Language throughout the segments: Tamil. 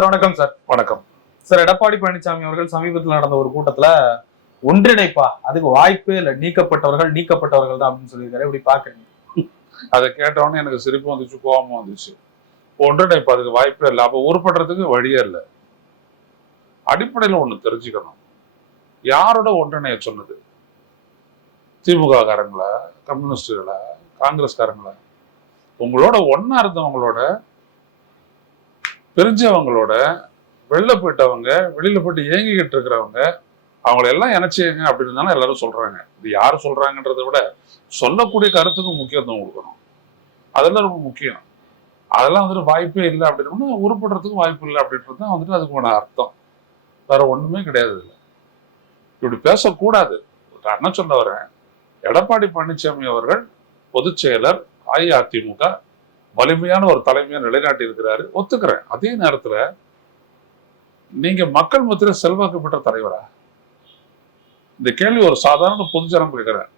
சார் வணக்கம் சார். வணக்கம். சார் எடப்பாடி பழனிசாமி அவர்கள் சமீபத்தில் நடந்த ஒரு கூட்டத்துல ஒன்றிணைப்பா அதுக்கு வாய்ப்பே இல்லை. நீக்கப்பட்டவர்கள் நீக்கப்பட்டவர்கள் தான் அப்படின்னு சொல்லியிருக்காரு. இப்படி பாக்குறீங்க? அதை கேட்டவொடனே எனக்கு சிரிப்பு வந்துச்சு கோபமும் வந்துச்சு. ஒன்றிணைப்பு அதுக்கு வாய்ப்பே இல்லை. அப்போ உருப்படுறதுக்கு வழியே இல்லை. அடிப்படையில் ஒண்ணு தெரிஞ்சுக்கணும். யாரோட ஒன்றிணைய சொன்னது? திமுக காரங்களா கம்யூனிஸ்டுகளா காங்கிரஸ்காரங்களா? உங்களோட ஒண்ணா இருந்தவங்களோட பிரிஞ்சவங்களோட வெளில போயிட்டவங்க வெளியில போயிட்டு ஏங்கிக்கிட்டு இருக்கிறவங்க அவங்கள எல்லாம் இணைச்சிங்க அப்படின்னு தானே எல்லாரும் சொல்றாங்க. இது யார் சொல்றாங்கன்றதை விட சொல்லக்கூடிய கருத்துக்கும் முக்கியத்துவம் கொடுக்கணும். அதெல்லாம் ரொம்ப முக்கியம். அதெல்லாம் வந்துட்டு வாய்ப்பே இல்லை அப்படின்னா உருப்படுறதுக்கு வாய்ப்பு இல்லை அப்படின்றது தான் வந்துட்டு அதுக்கான அர்த்தம். வேற ஒண்ணுமே கிடையாது இல்லை இப்படி பேசக்கூடாது. ஒரு என்ன சொல்ல வரேன். எடப்பாடி பழனிசாமி அவர்கள் பொதுச் செயலர் அஇஅதிமுக வலிமையான ஒரு தலைமையாக நிலைநாட்டி இருக்கிறாரு. ஒத்துக்கிறேன். அதே நேரத்துல நீங்க மக்கள் மத்தியில் செல்வாக்கு பெற்ற தலைவரா? இந்த கேள்வி ஒரு சாதாரண பொதுஜனம் கேட்கிறேன்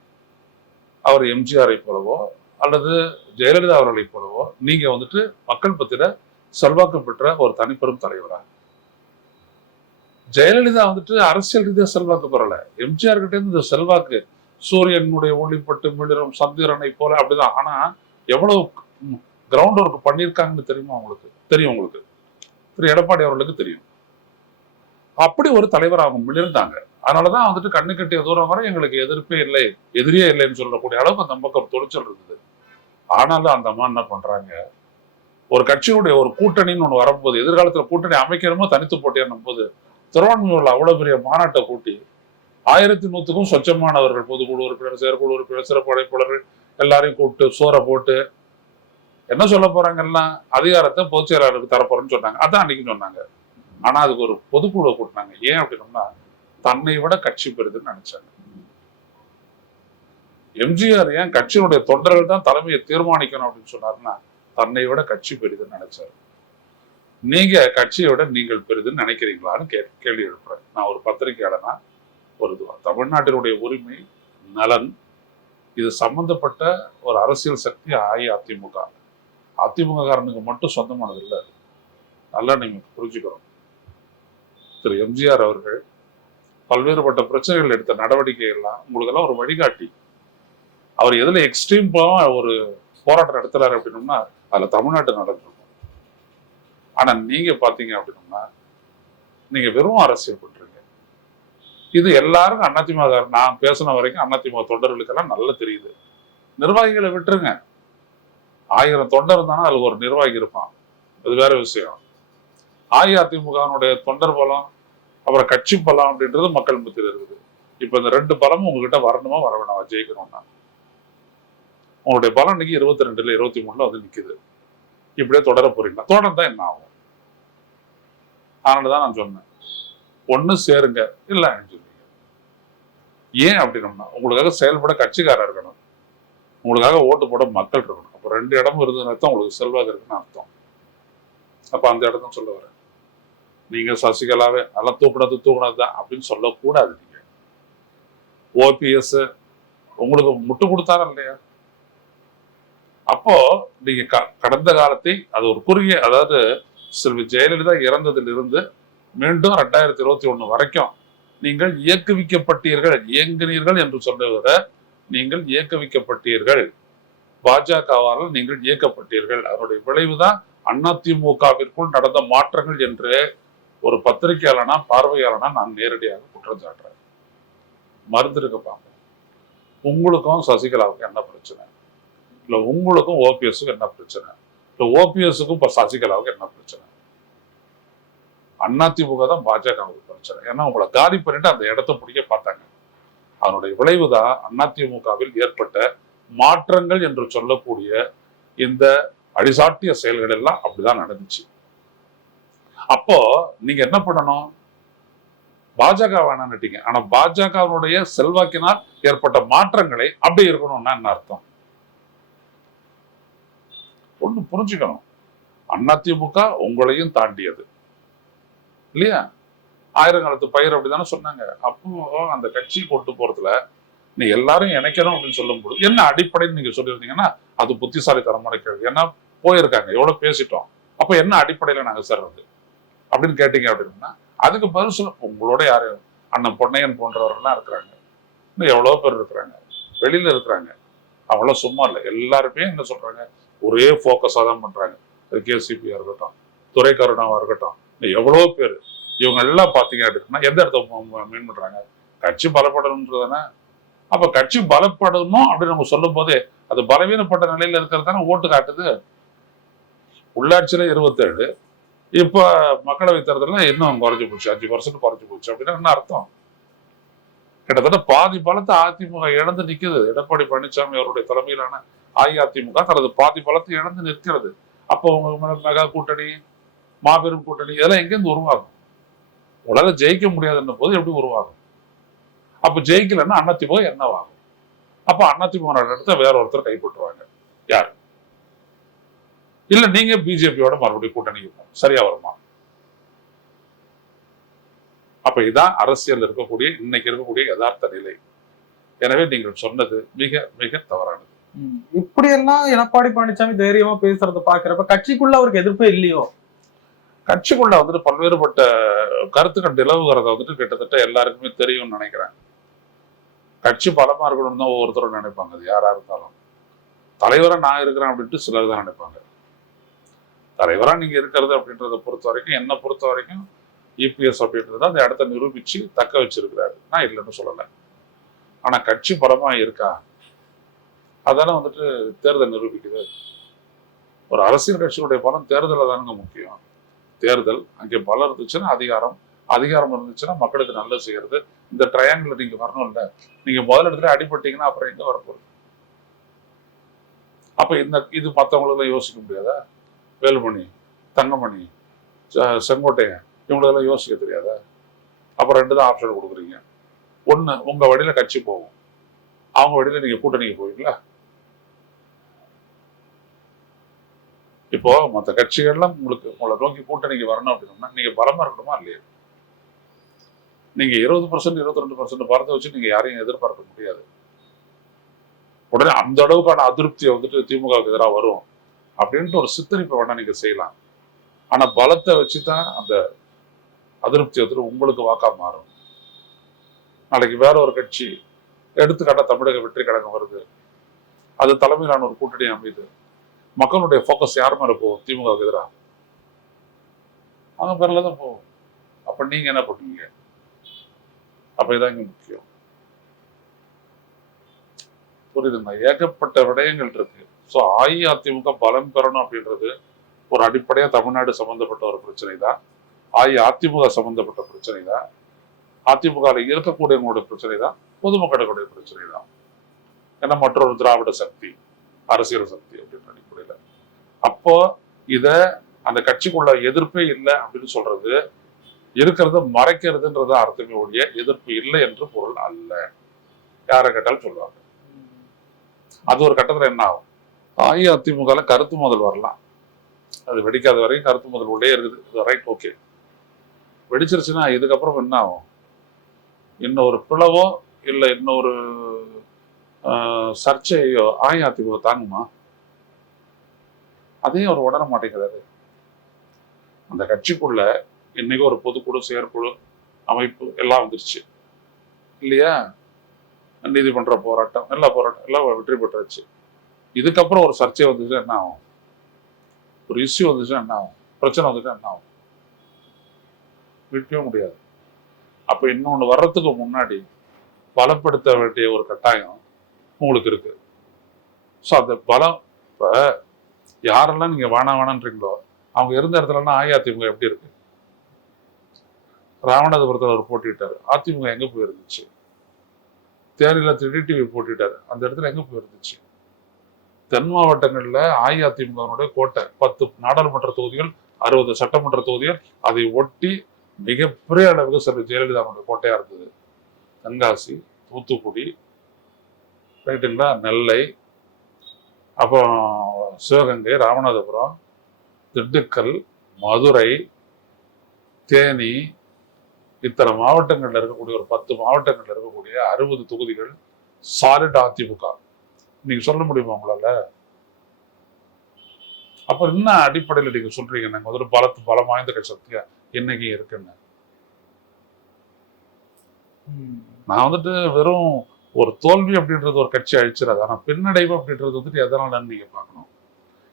அவர் எம்ஜிஆரை போலவோ அல்லது ஜெயலலிதா அவர்களை போலவோ நீங்க வந்துட்டு மக்கள் மத்தியில செல்வாக்கு பெற்ற ஒரு தனிப்பெரும் தலைவரா? ஜெயலலிதா வந்துட்டு அரசியல் ரீதியா செல்வாக்கு பெறல. எம்ஜிஆர் கிட்ட இருந்து இந்த செல்வாக்கு சூரியனுடைய ஒளிப்பட்டு மிளிரும் சந்திரனை போல அப்படிதான். ஆனா எவ்வளவு கிரவுண்ட் ஒர்க் பண்ணியிருக்காங்கன்னு தெரியுமா உங்களுக்கு? தெரியும் உங்களுக்கு. திரு எடப்பாடி அவர்களுக்கு தெரியும். அப்படி ஒரு தலைவர் அவங்க மிளிர்ந்தாங்க அதனாலதான் வந்துட்டு கண்ணு கட்டிய தூரம் வரை எங்களுக்கு எதிர்ப்பே இல்லை எதிரியே இல்லைன்னு சொல்லக்கூடிய அளவுக்கு அந்த பக்கம் துணிச்சல் இருக்குது. ஆனாலும் அந்த அம்மா என்ன பண்றாங்க? ஒரு கட்சியுடைய ஒரு கூட்டணின்னு ஒன்று வரும்போது எதிர்காலத்துல கூட்டணி அமைக்கணுமோ தனித்து போட்டியானும் போது திருவான்மையூர்ல அவ்வளவு பெரிய மாநாட்டை கூட்டி ஆயிரத்தி நூத்துக்கும் சொச்சமானவர்கள் பொதுக்குழு உறுப்பினர் செயற்குழு உறுப்பினர் சிறப்பு அழைப்பாளர்கள் எல்லாரையும் கூப்பிட்டு சோறை போட்டு என்ன சொல்ல போறாங்கன்னா அதிகாரத்தை பொதுச் செயலாளருக்கு தரப்போறேன்னு சொன்னாங்க. அதான் அன்னைக்கு சொன்னாங்க. ஆனா அதுக்கு ஒரு பொதுக்குழுவை கூட்டினாங்க. ஏன் அப்படின்னோம்னா தன்னை விட கட்சி பெறுதுன்னு நினைச்சாங்க. எம்ஜிஆர் ஏன் கட்சியினுடைய தொண்டர்கள் தான் தலைமையை தீர்மானிக்கணும் அப்படின்னு சொன்னாருன்னா தன்னை விட கட்சி பெறுதுன்னு நினைச்சாரு. நீங்க கட்சியை விட நீங்கள் பெறுதுன்னு நினைக்கிறீங்களான்னு கே கேள்வி எழுப்புறேன். நான் ஒரு பத்திரிகையாளனா ஒரு இதுவா தமிழ்நாட்டினுடைய உரிமை நலன் இது சம்பந்தப்பட்ட ஒரு அரசியல் சக்தி அஇஅதிமுக. அதிமுககாரனுக்கு மட்டும் சொந்தமானது இல்லை அது. நல்லா நீங்கள் புரிஞ்சுக்கணும். திரு எம்ஜிஆர் அவர்கள் பல்வேறுபட்ட பிரச்சனைகள் எடுத்த நடவடிக்கை எல்லாம் உங்களுக்கெல்லாம் ஒரு வழிகாட்டி. அவர் எதில் எக்ஸ்ட்ரீம் ஒரு போராட்டம் நடத்துறாரு அப்படின்னோம்னா அதில் தமிழ்நாட்டு நடந்திருக்கும். ஆனால் நீங்கள் பார்த்தீங்க அப்படின்னோம்னா நீங்கள் வெறும் அரசியல் பண்ணுறீங்க இது எல்லாருக்கும் அதிமுக நான் பேசின வரைக்கும் அதிமுக தொண்டர்களுக்கெல்லாம் நல்லா தெரியுது. நிர்வாகிகளை விட்டுருங்க. ஆயிரம் தொண்டர் இருந்தானா அதுல ஒரு நிர்வாகி இருப்பான். அது வேற விஷயம். அஇஅதிமுகனுடைய தொண்டர் பலம் அப்புறம் கட்சி பலம் அப்படின்றது மக்கள் மத்தியில் இருக்குது. இப்ப இந்த ரெண்டு பலமும் உங்ககிட்ட வரணுமா வர வேணாமா ஜெயிக்கணும்னா. உங்களுடைய பலம் இன்னைக்கு இருபத்தி ரெண்டுல இருபத்தி மூணுல வந்து நிக்குது. இப்படியே தொடர போறீங்களா? தொடர்ந்தா என்ன ஆகும்? அதனாலதான் நான் சொன்னேன். ஒண்ணு சேருங்க. இல்ல சொல்லுங்க ஏன் அப்படின்னம்னா உங்களுக்காக செயல்பட கட்சிக்காரர் இருக்கணும். உங்களுக்காக ஓட்டு போட மக்கள் இருக்கணும். அப்போ ரெண்டு இடமும் இருந்ததுன்னு அர்த்தம் உங்களுக்கு செல்வாக்கு இருக்குன்னு அர்த்தம். அப்போ அந்த இடத்த சொல்ல வர நீங்க சசிகலாவே நல்லா தூக்குனது தூக்குனது தான் அப்படின்னு சொல்லக்கூடாது நீங்க. ஓபிஎஸ் உங்களுக்கு முட்டு கொடுத்தாரா இல்லையா? அப்போ நீங்க க- கடந்த காலத்தை அது ஒரு குறுகிய அதாவது செல்வி ஜெயலலிதா இறந்ததிலிருந்து மீண்டும் ரெண்டாயிரத்தி இருபத்தி ஒண்ணு வரைக்கும் நீங்கள் இயக்குவிக்கப்பட்டீர்கள் இயங்குனீர்கள் என்று சொல்வதை விட நீங்கள் இயக்குவிக்கப்பட்டீர்கள். பாஜகவால் நீங்கள் இயக்கப்பட்டீர்கள். அதனுடைய விளைவுதான் அதிமுகவிற்குள் நடந்த மாற்றங்கள் என்று ஒரு பத்திரிகையாளனா பார்வையாளனா நான் நேரடியாக குற்றம் சாட்டுறேன். மறுந்திருக்க பார்ப்போம். உங்களுக்கும் சசிகலாவுக்கும் என்ன பிரச்சனை? இல்ல உங்களுக்கும் ஓபிஎஸ்க்கும் என்ன பிரச்சனை? இல்ல ஓபிஎஸ்க்கும் இப்போ சசிகலாவுக்கு என்ன பிரச்சனை? அதிமுக தான் பாஜகவுக்கு பிரச்சனை. ஏன்னா உங்களை காலி பண்ணிட்டு அந்த இடத்த பிடிக்க பார்த்தாங்க. அதனுடைய விளைவுதான் அதிமுகவில் ஏற்பட்ட மாற்றங்கள் என்று சொல்லக்கூடிய இந்த அடிசாட்டிய செயல்கள் எல்லாம் அப்படிதான் நடந்துச்சு. அப்போ நீங்க என்ன பண்ணணும்? பாஜக வேணான்னுட்டீங்க ஆனா பாஜகவினுடைய செல்வாக்கினால் ஏற்பட்ட மாற்றங்களை அப்படி இருக்கணும்னா என்ன அர்த்தம்? ஒண்ணு புரிஞ்சுக்கணும். அதிமுக உங்களையும் தாண்டியது. இல்லையா? ஆயிரங்காலத்து பயிர் அப்படிதானே சொன்னாங்க. அப்போ அந்த கட்சி கொண்டு போறதுல நீ எல்லாரும் இணைக்கணும் அப்படின்னு சொல்லும்போது என்ன அடிப்படைன்னு நீங்க சொல்லியிருந்தீங்கன்னா அது புத்திசாலித்தனமான கேள்வி. ஏன்னா போயிருக்காங்க. எவ்வளவு பேசிட்டோம். அப்ப என்ன அடிப்படையில நாங்க சேர்றது? அப்படின்னு கேட்டீங்க அப்படின்னா அதுக்கு பதில் சொல்ல உங்களோட யாரு? அண்ணன் பொன்னையன் போன்றவர்கள்லாம் இருக்கிறாங்க. இன்னும் எவ்வளோ பேர் இருக்கிறாங்க. வெளியில இருக்கிறாங்க. அவங்களாம் சும்மா இல்லை. எல்லாருமே என்ன சொல்றாங்க? ஒரே ஃபோக்கஸாக தான் பண்றாங்க. அது கேசிபியா இருக்கட்டும் துறை கருணாவா இருக்கட்டும் இன்னும் எவ்வளோ பேர். இவங்க எல்லாம் பார்த்தீங்க அப்படின்னா எந்த இடத்த மீன் பண்றாங்க? கட்சி பலப்படணுன்றதுனா அப்ப கட்சி பலப்படணும் அப்படின்னு நம்ம சொல்லும் போதே அது பலவீனப்பட்ட நிலையில இருக்கிறது தானே ஓட்டு காட்டுது. உள்ளாட்சியில இருபத்தேழு இப்ப மக்களவை தேர்தலில் இன்னும் குறைஞ்சு போச்சு அஞ்சு பர்சன்ட் குறைஞ்சு போச்சு அப்படின்னா என்ன அர்த்தம்? கிட்டத்தட்ட பாதி பலத்தை அதிமுக இழந்து நிக்குது. எடப்பாடி பழனிசாமி அவருடைய தலைமையிலான அஇஅதிமுக தனது பாதி பலத்தை இழந்து நிற்கிறது. அப்போ உங்க மெகா கூட்டணி மாபெரும் கூட்டணி இதெல்லாம் எங்கேருந்து உருவாகும்? உங்களால ஜெயிக்க முடியாதுன்ன போது எப்படி உருவாகும்? அப்ப ஜெயிக்கலன்னா அதிமுக என்னவாகும்? அப்ப அதிமுக இடத்த வேற ஒருத்தர் கைப்பற்றுவாங்க யார்? இல்ல நீங்க பிஜேபியோட மறுபடியும் போகணும் சரியா வருமா? அப்ப இதான் அரசியல் இருக்கக்கூடிய இன்னைக்கு இருக்கக்கூடிய யதார்த்த நிலை. எனவே நீங்கள் சொன்னது மிக மிக தவறானது. இப்படியெல்லாம் எடப்பாடி பழனிசாமி தைரியமா பேசுறத பாக்குறப்ப கட்சிக்குள்ள அவருக்கு எதிர்ப்பே இல்லையோ? கட்சிக்குள்ள வந்துட்டு பல்வேறுபட்ட கருத்துக்கள் நிலவுகிறத வந்துட்டு கிட்டத்தட்ட எல்லாருக்குமே தெரியும்னு நினைக்கிறேன். கட்சி பலமா இருக்கணும்னு தான் ஒவ்வொருத்தரும் நினைப்பாங்க. அது யாரா இருந்தாலும். தலைவரா நான் இருக்கிறேன் அப்படின்ட்டு சிலர் தான் நினைப்பாங்க. தலைவரா நீங்க இருக்கிறது அப்படின்றத பொறுத்த வரைக்கும் என்னை பொறுத்த வரைக்கும் இபிஎஸ் அப்படின்றத அந்த இடத்த நிரூபிச்சு தக்க வச்சிருக்கிறாரு. நான் இல்லைன்னு சொல்லலை. ஆனா கட்சி பலமா இருக்கா? அதானே வந்துட்டு தேர்தல் நிரூபிக்குது. ஒரு அரசியல் கட்சியுடைய பலம் தேர்தலில் தானுங்க முக்கியம். தேர்தல் அங்கே பலம் இருந்துச்சுன்னா அதிகாரம் அதிகாரம் இருந்துச்சுன்னா மக்களுக்கு நல்லது செய்யறது. இந்த ட்ரையாங்கிள் நீங்க வரணும்ல. நீங்க முதல் இடத்துல அடிபட்டீங்கன்னா அப்புறம் எங்க வரப்போகுது அப்ப இந்த இது மற்றவங்களெல்லாம் யோசிக்க முடியாதா? வேலுமணி தங்கமணி செங்கோட்டையன் இவங்களெல்லாம் யோசிக்க தெரியாதா? அப்புறம் ரெண்டு தான் ஆப்ஷன் கொடுக்குறீங்க. ஒண்ணு உங்க வழியில கட்சி போகும். அவங்க வழியில நீங்க கூட்டணிக்கு போவீங்களா? இப்போ மற்ற கட்சிகள்லாம் உங்களுக்கு உங்களை நோக்கி கூட்டணிக்கு வரணும் அப்படின்னா நீங்க பலமா இருக்கணுமா இல்லையா? நீங்க இருபது பர்சன்ட் இருபத்தி ரெண்டு பர்சன்ட் பறந்து வச்சு நீங்க யாரையும் எதிர்பார்க்க முடியாது. உடனே அந்த அளவுக்கான அதிருப்தியை வந்துட்டு திமுகவுக்கு எதிராக வரும் அப்படின்ட்டு ஒரு சித்தரிப்பை வேணா நீங்க செய்யலாம். ஆனா பலத்தை வச்சுதான் அந்த அதிருப்தி வந்துட்டு உங்களுக்கு வாக்கா மாறும். நாளைக்கு வேற ஒரு கட்சி எடுத்துக்காட்டா தமிழக வெற்றி கழகம் வருது. அது தலைமையிலான ஒரு கூட்டணி அமைது. மக்களுடைய ஃபோக்கஸ் யார் மேலே போகும்? திமுகவுக்கு எதிராக அவங்க பேரில் தான் போகும். அப்ப நீங்க என்ன பண்ணுவீங்க? அப்ப இதான் இங்க முக்கியம் புரியுதுங்களா ஏகப்பட்ட விடயங்கள் இருக்கு. ஸோ அஇஅதிமுக பலம் பெறணும் அப்படின்றது ஒரு அடிப்படையா தமிழ்நாடு சம்பந்தப்பட்ட ஒரு பிரச்சனை தான் அஇஅதிமுக சம்பந்தப்பட்ட பிரச்சனை தான் அதிமுகவில் இருக்கக்கூடியவங்களுடைய பிரச்சனை தான் பொதுமக்களுடைய பிரச்சனை தான் ஏன்னா மற்றொரு திராவிட சக்தி அரசியல் சக்தி அப்படின்ற அடிப்படையில். அப்போ இத அந்த கட்சிக்குள்ள எதிர்ப்பே இல்லை அப்படின்னு சொல்றது இருக்கிறத மறைக்கிறதுன்றது அர்த்தங்களுடைய எதிர்ப்பு இல்லை என்று பொருள் அல்ல. யாரை கேட்டாலும் சொல்லுவாங்க. அது ஒரு கட்டத்துல என்ன ஆகும்? அஇஅதிமுகல கருத்து முதல் வரலாம். அது வெடிக்காத வரைக்கும் கருத்து முதல் உள்ளே இருக்குது. ரைட் ஓகே வெடிச்சிருச்சுன்னா இதுக்கப்புறம் என்ன ஆகும்? இன்னொரு பிளவோ இல்லை இன்னொரு ஆஹ், சர்ச்சையோ அஇஅதிமுக தாங்குமா? அதையும் அவர் உணர மாட்டேங்கிறாரு. அந்த கட்சிக்குள்ள இன்னைக்கு ஒரு பொதுக்குழு செயற்குழு அமைப்பு எல்லாம் வந்துருச்சு. இல்லையா? நீதிமன்ற போராட்டம் எல்லா போராட்டம் எல்லாம் வெற்றி பெற்றாச்சு. இதுக்கப்புறம் ஒரு சர்ச்சை வந்துச்சுன்னா என்ன ஆகும்? ஒரு இஷ்யூ வந்துச்சுன்னா என்ன ஆகும்? பிரச்சனை வந்துச்சுன்னா என்ன ஆகும்? மீட்கவே முடியாது. அப்ப இன்னொன்னு வர்றதுக்கு முன்னாடி பலப்படுத்த வேண்டிய ஒரு கட்டாயம் உங்களுக்கு இருக்கு. ஸோ அந்த பலம் இப்ப யாரெல்லாம் நீங்க வேணாம் வேணான்றீங்களோ அவங்க இருந்த இடத்துலலாம் அஇஅதிமுக எப்படி இருக்கு? ராமநாதபுரத்தில் அவர் போட்டிட்டார் அதிமுக எங்கே போயிருந்துச்சு? தேனியில் டிடிவி போட்டிட்டார். அந்த இடத்துல எங்கே போயிருந்துச்சு? தென் மாவட்டங்களில் அஇஅதிமுகனுடைய கோட்டை பத்து நாடாளுமன்ற தொகுதிகள் அறுபது சட்டமன்ற தொகுதிகள் அதை ஒட்டி மிகப்பெரிய அளவுக்கு செல்வி ஜெயலலிதாவுடைய கோட்டையாக இருந்தது. தென்காசி தூத்துக்குடி ரைட்டுங்களா நெல்லை அப்புறம் சிவகங்கை ராமநாதபுரம் திண்டுக்கல் மதுரை தேனி இத்தனை மாவட்டங்கள்ல இருக்கக்கூடிய ஒரு பத்து மாவட்டங்கள்ல இருக்கக்கூடிய அறுபது தொகுதிகள் சாலிட் அதிமுக. நீங்க சொல்ல முடியுமா உங்களால? அப்ப என்ன அடிப்படையில் நீங்க சொல்றீங்க? நாங்க ஒரு பலத்து பலம் வாய்ந்த சக்தியா இன்னைக்கு இருக்குன்னு. நான் வந்துட்டு வெறும் ஒரு தோல்வி அப்படின்றது ஒரு கட்சி அழிச்சிடாது. ஆனா பின்னடைவு அப்படின்றது வந்துட்டு எதனாலன்னு நீங்க பார்க்கணும்?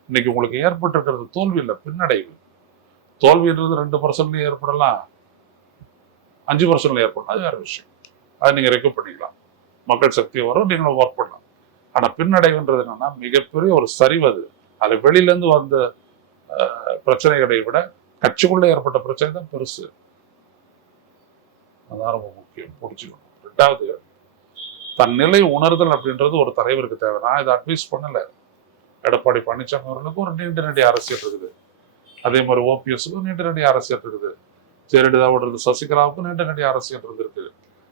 இன்னைக்கு உங்களுக்கு ஏற்பட்டிருக்கிறது தோல்வி இல்லை பின்னடைவு. தோல்வின்றது ரெண்டு பர்சன்ட்லயும் ஏற்படலாம். அஞ்சு பர்சன்ட்ல ஏற்படலாம் அது வேற விஷயம். அதை நீங்க ரெக்கவர் பண்ணிக்கலாம். மக்கள் சக்தி வரும் நீங்களும் ஒர்க் பண்ணலாம். ஆனா பின்னடைவுன்றது என்னன்னா மிகப்பெரிய ஒரு சரிவு அது. அது வெளியில இருந்து வந்த பிரச்சனைகளை விட கட்சிக்குள்ள ஏற்பட்ட பிரச்சனை தான் பெருசு. அதான் ரொம்ப முக்கியம். புரிஞ்சுக்கணும். ரெண்டாவது தன் நிலை உணர்தல் அப்படின்றது ஒரு தலைவருக்கு தேவை. நான் இதை அட்வைஸ் பண்ணலை. எடப்பாடி பழனிசாமி அவர்களுக்கும் ஒரு நீண்ட நடி அரசியல் இருக்குது. அதே மாதிரி ஓபிஎஸ்க்கும் நீண்ட நடி அரசியல் இருக்குது. ஜெயலலிதாவோட இருந்து சசிகலாவுக்கும் நீண்ட நெடிய அரசியல் இருந்திருக்கு.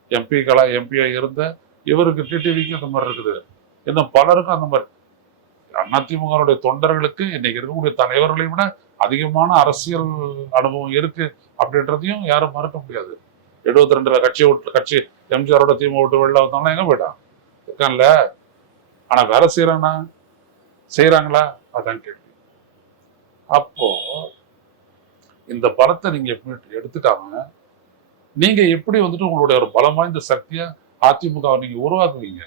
எம்பிக்களா எம்பியா இருந்த இவருக்கு டிடிவிக்கு அந்த மாதிரி இருக்குது. இன்னும் பலருக்கும் அந்த மாதிரி. அதிமுகவுடைய தொண்டர்களுக்கு இன்னைக்கு இருக்கக்கூடிய தலைவர்களை விட அதிகமான அரசியல் அனுபவம் இருக்கு அப்படின்றதையும் யாரும் மறக்க முடியாது. எழுபத்தி ரெண்டுல கட்சியை விட்டு கட்சி எம்ஜிஆரோட திமுக விட்டு வெளில வந்தாலும் எங்க போயிட்டான்? இருக்கான்ல. ஆனா வேலை செய்யறானா? செய்யறாங்களா? அதான் கேள்வி. அப்போ இந்த பலத்தை நீங்க எப்படி எடுத்துக்காம நீங்க எப்படி வந்துட்டு உங்களுடைய ஒரு பலம் வாய்ந்த சக்தியை அதிமுகவை நீங்க உருவாக்குவீங்க?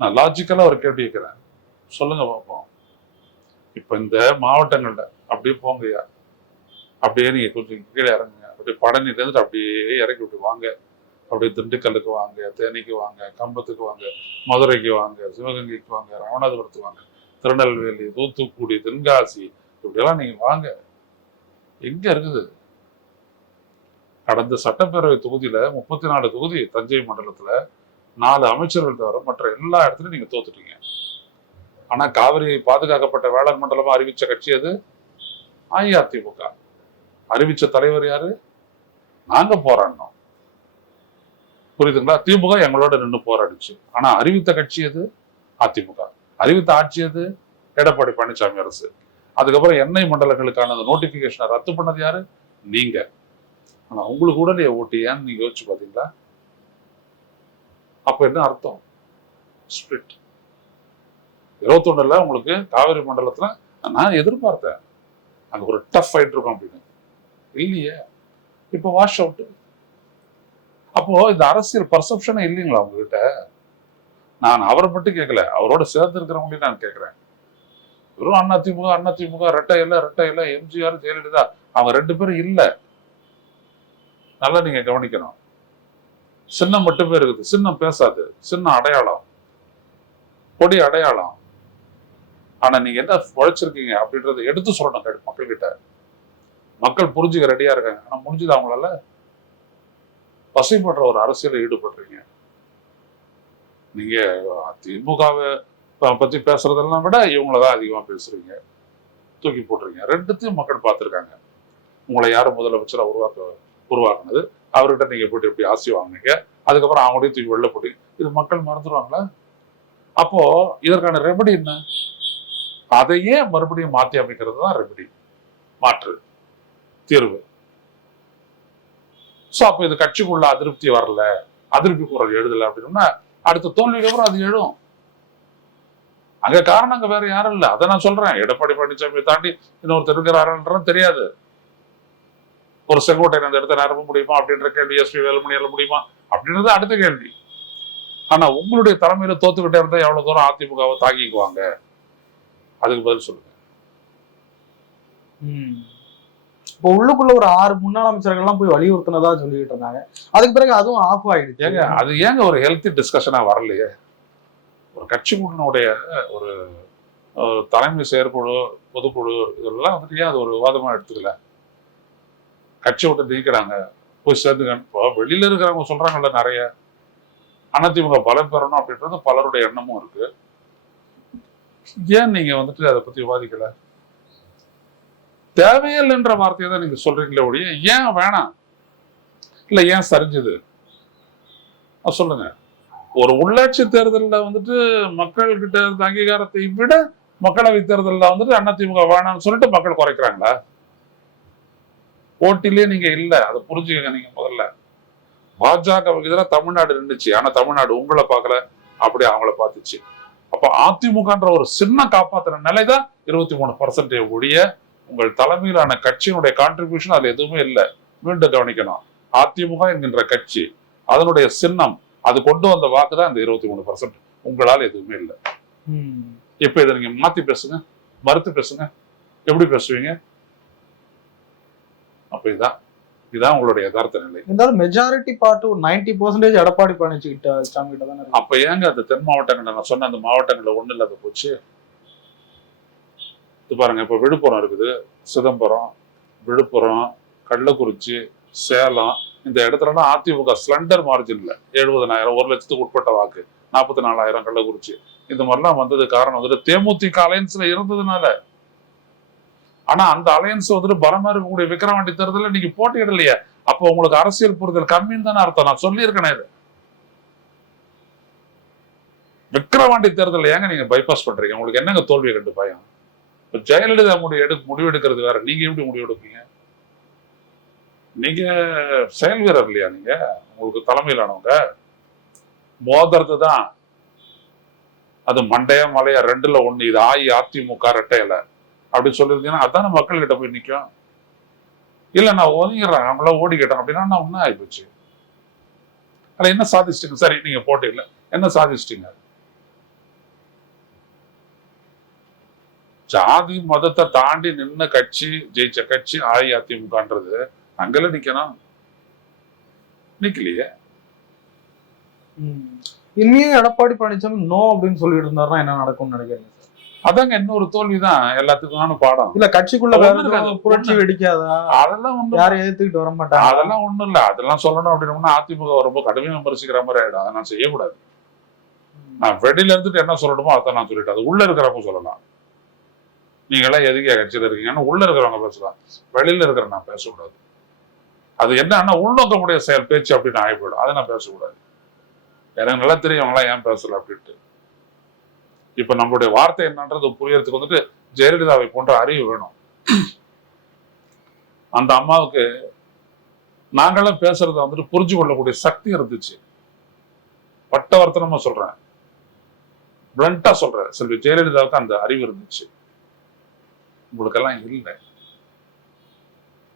நான் லாஜிக்கலா ஒரு கேள்வி கேட்கிறேன். சொல்லுங்க பார்ப்போம். இப்ப இந்த மாவட்டங்கள்ல அப்படியே போங்கய்யா. அப்படியே நீங்க கொஞ்சம் கீழே இறங்குங்க. அப்படியே பழனில இருந்து அப்படியே இறக்கி விட்டு வாங்க. அப்படியே திண்டுக்கல்லுக்கு வாங்க தேனிக்கு வாங்க கம்பத்துக்கு வாங்க மதுரைக்கு வாங்க சிவகங்கைக்கு வாங்க ராமநாதபுரத்துக்கு வாங்க திருநெல்வேலி தூத்துக்குடி தென்காசி இப்படியெல்லாம் நீங்க வாங்க. எங்க இருக்குது? கடந்த சட்டப்பேரவை தொகுதியில முப்பத்தி நாலு தொகுதி தஞ்சை மண்டலத்துல நாலு அமைச்சர்கள் தவிர மற்ற எல்லா இடத்துலயும் நீங்க தோத்துட்டீங்க. ஆனா காவிரி பாதுகாக்கப்பட்ட வேளாண் மண்டலமா அறிவிச்ச கட்சி அது அஇஅதிமுக. அறிவிச்ச தலைவர் யாரு? நாங்க போராடினோம். புரியுதுங்களா? திமுக எங்களோட நின்று போராடிச்சு. ஆனா அறிவித்த கட்சி அது அதிமுக. அறிவித்த ஆட்சி அது எடப்பாடி பழனிசாமி அரசு. அதுக்கப்புறம் எண்ணெய் மண்டலங்களுக்கான அந்த நோட்டிபிகேஷனை ரத்து பண்ணது யாரு? நீங்க. ஆனா உங்களுக்கு உடனே ஓட்டு ஏன்னு நீங்க யோசிச்சு பாத்தீங்களா அப்ப என்ன அர்த்தம்? ஸ்பிரிட் இருபத்தொன்னுல உங்களுக்கு காவிரி மண்டலத்துல நான் எதிர்பார்த்தேன். அங்க ஒரு டஃப் ஃபைட் இருக்கும் அப்படின்னு. இல்லையே. இப்போ வாஷ் அவுட் அப்போ இந்த அரசியல் பர்செப்ஷனே இல்லைங்களா உங்ககிட்ட? நான் அவரை மட்டும் கேட்கல. அவரோட சேர்ந்து இருக்கிறவங்களையும் நான் கேட்கிறேன். வெறும் அண்ணா திமுக ரெட்டை இல்ல ரெட்டை இல்ல எம்ஜிஆர் ஜெயலலிதா அவங்க ரெண்டு பேரும் இல்ல. நல்லா நீங்க கவனிக்கணும். சின்னம் மட்டுமே இருக்குது. சின்னம் பேசாது. சின்னம் அடையாளம். கொடி அடையாளம். ஆனா நீங்க என்ன உழைச்சிருக்கீங்க அப்படின்றத எடுத்து சொல்லணும் கே- மக்கள்கிட்ட. மக்கள் புரிஞ்சுக்க ரெடியா இருக்காங்க. ஆனா முடிஞ்சது அவங்களால பசை பண்ற ஒரு அரசியல ஈடுபடுறீங்க. நீங்க திமுகவை பத்தி பேசுறதெல்லாம் விட இவங்களதான் அதிகமா பேசுறீங்க. தூக்கி போட்டுறீங்க ரெண்டுத்தையும் மக்கள் பார்த்துருக்காங்க. உங்களை யாரும் முதலமைச்சரா உருவாக்க உருவாக்குனது? அவர்கிட்ட நீங்க போயிட்டு எப்படி ஆசி வாங்குனீங்க? அதுக்கப்புறம் அவங்களையும் தூக்கி வெளில போட்டு இது மக்கள் மறந்துடுவாங்களா அப்போ இதற்கான ரெமடி என்ன? அதையே மறுபடியும் மாத்தி அமைக்கிறது தான் ரெமடி மாற்று. தீர்வு. சோ அப்போ இது கட்சிக்குள்ள அதிருப்தி வரல. அதிருப்தி குரல் எழுதல அப்படின்னா அடுத்த தோல்விக்கு அப்புறம் அது எழும். அங்க காரணம் அங்க வேற யாரும் இல்ல. அதை நான் சொல்றேன். எடப்பாடி பழனிசாமியை தாண்டி இன்னொருத்தர் இருக்கிறாருன்றது தெரியாது. ஒரு செங்கோட்டையன் அந்த இடத்த நிரப்ப முடியுமா? அப்படின்ற கேள்வி எஸ்பி வேலுமணி எல்லாம் முடியுமா? அப்படின்றது அடுத்த கேள்வி. ஆனா உங்களுடைய தலைமையில தோத்துக்கிட்டே இருந்தா எவ்வளவு தூரம் அதிமுகவை தாங்கிக்குவாங்க அதுக்கு பதில் சொல்லுங்க. இப்போ உள்ளுக்குள்ள ஒரு ஆறு முன்னாள் அமைச்சர்கள்லாம் போய் வலியுறுத்தினதா சொல்லிட்டு இருந்தாங்க. அதுக்கு பிறகு அதுவும் ஆஃப் ஆயிடுச்சு. ஏங்க அது ஏங்க ஒரு ஹெல்த்தி டிஸ்கஷனா வரலையே? ஒரு கட்சி முன்னுடைய ஒரு தலைமை செயற்குழு பொதுக்குழு இதெல்லாம் வந்துட்டு ஏன் அது ஒரு விவாதமா எடுத்துக்கல? கட்சி விட்டு நீக்கிறாங்க. போய் சேர்ந்துங்க இப்போ வெளியில இருக்கிறவங்க சொல்றாங்கல்ல நிறைய. அதிமுக பலம் பெறணும் அப்படின்றது பலருடைய எண்ணமும் இருக்கு. ஏன் நீங்க வந்துட்டு அதை பத்தி விவாதிக்கல? தேவையில்லைன்ற வார்த்தையை தான் நீங்க சொல்றீங்களே ஒழிய ஏன் வேணாம்? இல்ல ஏன் சரிஞ்சது? சொல்லுங்க. ஒரு உள்ளாட்சி தேர்தலில் வந்துட்டு மக்கள் கிட்ட இருந்த அங்கீகாரத்தை விட மக்களவை தேர்தலில் வந்துட்டு அதிமுக வேணாம்னு சொல்லிட்டு மக்கள் குறைக்கிறாங்களா? போட்டிலே நீங்க இல்ல. அதை புரிஞ்சுக்கங்க நீங்க முதல்ல. பாஜக எதிராக தமிழ்நாடு நின்றுச்சு ஆனா தமிழ்நாடு உங்களை பார்க்கல. அப்படி அவங்கள பார்த்துச்சு. அப்ப அதிமுகன்ற ஒரு சின்ன காப்பாத்துற நிலைதான் இருபத்தி மூணு பர்சன்டேஜ் ஒழிய உங்கள் தலைமையிலான கட்சியினுடைய கான்ட்ரிபியூஷன் அது எதுவுமே இல்லை. மீண்டும் கவனிக்கணும். அதிமுக என்கின்ற கட்சி அதனுடைய சின்னம் அது கொண்டு வந்த வாக்கு தான் இந்த இருபத்தி மூணு பர்சன்ட் உங்களால் எதுவுமே இல்லை. இப்ப இதை நீங்க மாத்தி பேசுங்க. மறுத்து பேசுங்க. எப்படி பேசுவீங்க? அப்ப இதான் இதான் உங்களுடைய யதார்த்த நிலை. இருந்தாலும் மெஜாரிட்டி பார்ட் ஒரு நைன்டி பர்சன்டேஜ் எடப்பாடி பழனிசாமி கிட்ட சாமி கிட்ட தானே அப்ப ஏங்க அந்த தென் மாவட்டங்கள்ல நான் சொன்ன அந்த மாவட்டங்கள்ல ஒண்ணு இல்லாத போச்சு? இது பாருங்க இப்ப விழுப்புரம் இருக்குது சிதம்பரம் விழுப்புரம் கள்ளக்குறிச்சி சேலம் இந்த இடத்துலன்னா அதிமுக ஸ்லண்டர் மார்ஜின்ல எழுபதனாயிரம் ஒரு லட்சத்துக்கு உட்பட்ட வாக்கு. நாற்பத்தி நாலாயிரம் கள்ளக்குறிச்சி. இந்த மாதிரிலாம் வந்தது காரணம் வந்துட்டு தேமுதிக அலையன்ஸ்ல இருந்ததுனால. ஆனா அந்த அலையன்ஸ் வந்துட்டு பலமா இருக்கக்கூடிய விக்ரவாண்டி தேர்தலில் நீங்க போட்டியிடலையே. அப்போ உங்களுக்கு அரசியல் புரிதல் கம்மின்னு தானே அர்த்தம். நான் சொல்லியிருக்கேன் இது. விக்கிரவாண்டி தேர்தலில் ஏங்க நீங்க பைபாஸ் பண்றீங்க? உங்களுக்கு என்னங்க தோல்வியை கண்டு பயம்? இப்ப ஜெயலலிதா முடிவு எடு முடிவு எடுக்கிறது வேற. நீங்க எப்படி முடிவு எடுப்பீங்க நீங்க செயல் வீரர் இல்லையா நீங்க? உங்களுக்கு தலைமையிலானவங்க? மோதுறது தான். அது மண்டைய மலையா ரெண்டுல ஒண்ணு. இது ஆயி அதிமுக ரெட்டையில அப்படி சொல்லியிருந்தீங்கன்னா அதான மக்கள் கிட்ட போய் நிக்கும்? இல்ல நான் ஒதுங்கிடுறேன். நம்மள ஓடிக்கிட்டோம் அப்படின்னா நான் ஒன்னும் ஆயிப்போச்சு. அதில் என்ன சாதிச்சிட்டிங்க? சரி நீங்க போட்டியில. என்ன சாதிச்சிட்டீங்க? ஜாதி மதத்தை தாண்டி நின்ன கட்சி ஜெயிச்ச கட்சி அஇஅதிமுகன்றது. அங்கெல்லாம் நிக்கணும் நிக்கலையே. ம். இனியும் எடப்பாடி பழனிசாமி நோ அப்படின்னு சொல்லிட்டு இருந்தாருன்னா என்ன நடக்கும்னு நினைக்கிறீங்க அதாங்க இன்னொரு தோல்விதான் எல்லாத்துக்குமான பாடம். இல்ல கட்சிக்குள்ள புரட்சி வெடிக்காதா? அதெல்லாம் ஒண்ணு யாரும் ஏத்துக்கிட்டு வர மாட்டாங்க? அதெல்லாம் ஒண்ணும் இல்ல அதெல்லாம் சொல்லணும் அப்படின்னா அதிமுக ரொம்ப கடுமையா விமர்சிக்கிற மாதிரி ஆயிடும். அதை நான் செய்யக்கூடாது. நான் வெளியில இருந்துட்டு என்ன சொல்லணுமோ அதை நான் சொல்லிட்டேன். அது உள்ள இருக்கிறவங்க சொல்லலாம். நீங்க எல்லாம் எதுக்கே கட்சியில இருக்கீங்கன்னு உள்ள இருக்கிறவங்க பேசலாம். வெளியில இருக்கிற நான் பேசக்கூடாது. அது என்னன்னா உள்நோக்கமுடைய செயல் பேச்சு அப்படின்னு ஆகி போயிடும் அதை நான் பேசக்கூடாது. எனக்கு நல்லா தெரியும் அவங்களாம் ஏன் பேசல அப்படின்ட்டு. இப்ப நம்மளுடைய வார்த்தை என்னன்றது புரியறதுக்கு வந்துட்டு ஜெயலலிதாவை போன்ற அறிவு வேணும். அந்த அம்மாவுக்கு நாங்களும் பேசுறத வந்துட்டு புரிஞ்சு கொள்ளக்கூடிய சக்தி இருந்துச்சு. பட்டவர்த்தனமா சொல்றேன். பிளண்டா சொல்றேன். செல்வி ஜெயலலிதாவுக்கு அந்த அறிவு இருந்துச்சு. உங்களுக்கெல்லாம் இல்லை.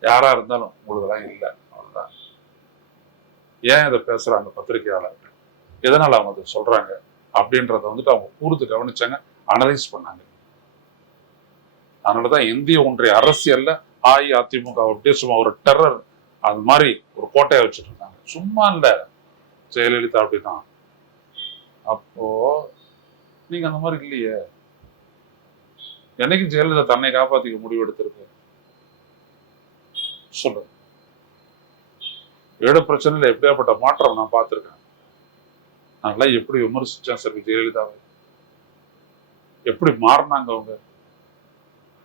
யாரா இருந்தாலும் உங்களுக்கெல்லாம் இல்லை. அவ்வளவுதான். ஏன் இதை அந்த பத்திரிகையாளர்கள் எதனால அவங்க அதை சொல்றாங்க? அப்படின்றத வந்துட்டு அவங்க கூறுத்து கவனிச்சாங்க அனலைஸ் பண்ணாங்க. அதனாலதான் இந்திய ஒன்றிய அரசியல்ல அஇஅதிமுக அப்படியே சும்மா ஒரு டெரர் அது மாதிரி ஒரு கோட்டையை வச்சுட்டு இருந்தாங்க சும்மா இல்ல. ஜெயலலிதா அப்படிதான் அப்போ நீங்க அந்த மாதிரி இல்லையே. என்னைக்கு ஜெயலலிதா தன்னை காப்பாத்திக்க முடிவு எடுத்திருக்கு? சொல்லு ஏழு பிரச்சனையில் எப்படியாப்பட்ட மாற்றம் நான் பார்த்திருக்கேன். நல்லா எப்படி விமர்சிச்சேன் சார் ஜெயலலிதாவை எப்படி மாறினாங்க அவங்க?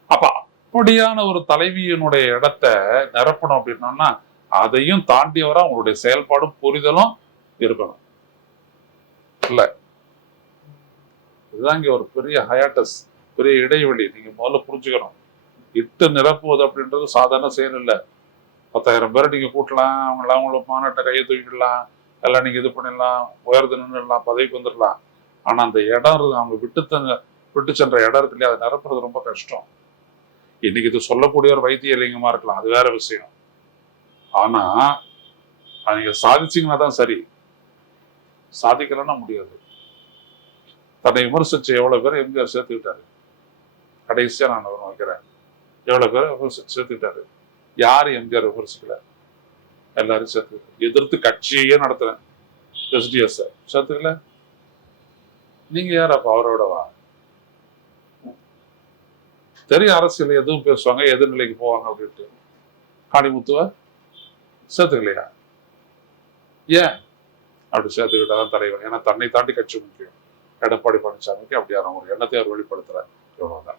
அப்ப அப்படியான ஒரு தலைவியினுடைய இடத்த நிரப்பணும் அப்படின்னோம்னா அதையும் தாண்டியவரா அவங்களுடைய செயல்பாடும் புரிதலும் இருக்கணும். இல்ல. இதுதான் இங்க ஒரு பெரிய ஹயாட்டஸ் பெரிய இடைவெளி. நீங்க முதல்ல புரிஞ்சுக்கணும். இட்டு நிரப்புவது அப்படின்றது சாதாரண செயல் இல்ல. பத்தாயிரம் பேரை நீங்கள் கூட்டலாம் அவங்களாம் அவங்கள மாநாட்டை கையை தூக்கிடலாம் எல்லாம் நீங்கள் இது பண்ணிடலாம் உயர்ந்து நின்றுடலாம் பதவிக்கு வந்துடலாம். ஆனால் அந்த இடம் இருக்கு, அவங்க விட்டு தங்க விட்டு சென்ற இடம் இருக்கு இல்லையா அதை நிரப்புறது ரொம்ப கஷ்டம். இன்னைக்கு இது சொல்லக்கூடிய ஒரு வைத்திய வைத்தியலிங்கமா இருக்கலாம் அது வேற விஷயம். ஆனா நீங்கள் சாதிச்சிங்கன்னா தான் சரி. சாதிக்கலன்னா முடியாது. தன்னை விமர்சிச்சு எவ்வளோ பேர் எம்ஜிஆர் சேர்த்துக்கிட்டாரு? கடைசியா நான் வைக்கிறேன். எவ்வளவு பேர் சேர்த்துக்கிட்டாரு? யாரு எம்ஜிஆர் விமர்சிக்கல எல்லாரும் சேர்த்து. எதிர்த்து கட்சியே நடத்துறேன். எஸ்டிஎஸ் சேர்த்துக்கல? நீங்க யார் அப்ப அவரோட வா தெரியும் அரசியல் எதுவும் பேசுவாங்க எதிர்நிலைக்கு போவாங்க அப்படின்ட்டு. காளிமுத்துவ? சேர்த்துக்கலையா? ஏன்? அப்படி சேர்த்துக்கிட்டாதான் தலைவர் ஏன்னா தன்னை தாண்டி கட்சி முக்கியம். எடப்பாடி பழனிசாமிக்கு அப்படியான ஒரு எண்ணத்தை அவர் வெளிப்படுத்துறார். இவ்வளவுதான்.